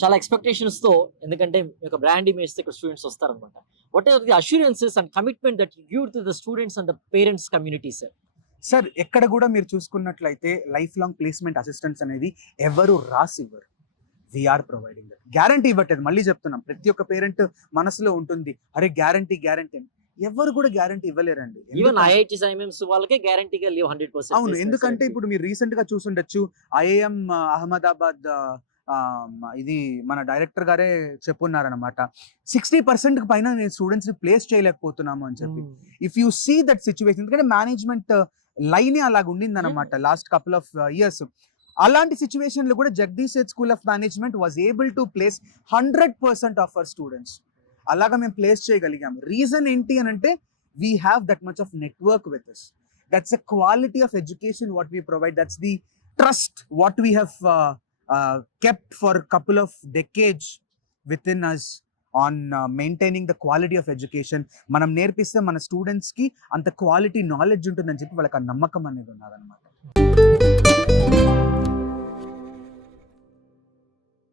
చాలా ఎక్స్‌పెక్టేషన్స్‌తో, ఎందుకంటే మీ యొక్క బ్రాండ్ ఇమేజ్‌తో ఇక్కడ స్టూడెంట్స్ వస్తారనమాట. What are the assurances and commitment that you give to the students and the parents community sir? Sir ఎక్కడ కూడా మీరు చూసుకున్నట్లయితే లైఫ్ లాంగ్ ప్లేస్మెంట్ అసిస్టెంట్స్ అనేది ఎవరు రాసివ్వరు. We are providing that. గ్యారంటీ ఇవ్వట్లేదు, మళ్ళీ చెప్తున్నాం. ప్రతి ఒక్క పేరెంట్ మనసులో ఉంటుంది, అరే గ్యారంటీ అని. ఎవరు కూడా గ్యారంటీ ఇవ్వలేరండి. ఈవెన్ ఐఐటీస్, ఐఎంఎంస్ వాళ్ళకే గ్యారంటీగా లీవ్ 100% అవును, ప్లేస్‌మెంట్స్ ఎందుకంటే అనేవి. ఇప్పుడు మీరు రీసెంట్ గా చూసుండొచ్చు, ఐఐఎం అహ్మదాబాద్ ఇది మన డైరెక్టర్ గారే చెప్పున్నారనమాట, 60% పైన నేను స్టూడెంట్స్ ని ప్లేస్ చేయలేకపోతున్నాము అని చెప్పి. Hmm. If you see that situation, ఎందుకంటే మేనేజ్మెంట్ లైనే అలాగ ఉండింది అనమాట లాస్ట్ కపుల్ ఆఫ్ ఇయర్స్. అలాంటి సిచ్యువేషన్ లో కూడా Jagdish Sheth school of management was able to place 100% of our students. అలాగా మేము ప్లేస్ చేయగలిగాం. రీజన్ ఏంటి అని అంటే we have that much of network with us. That's the quality of education what we provide. That's the trust what we have kept for a couple of decades within us on maintaining the quality of education. మనం నేర్పిస్తే మన students కి అంత quality knowledge ఉంటుందని చెప్పి వాళ్ళకి ఆ నమ్మకం అనేది ఉన్నదన్నమాట.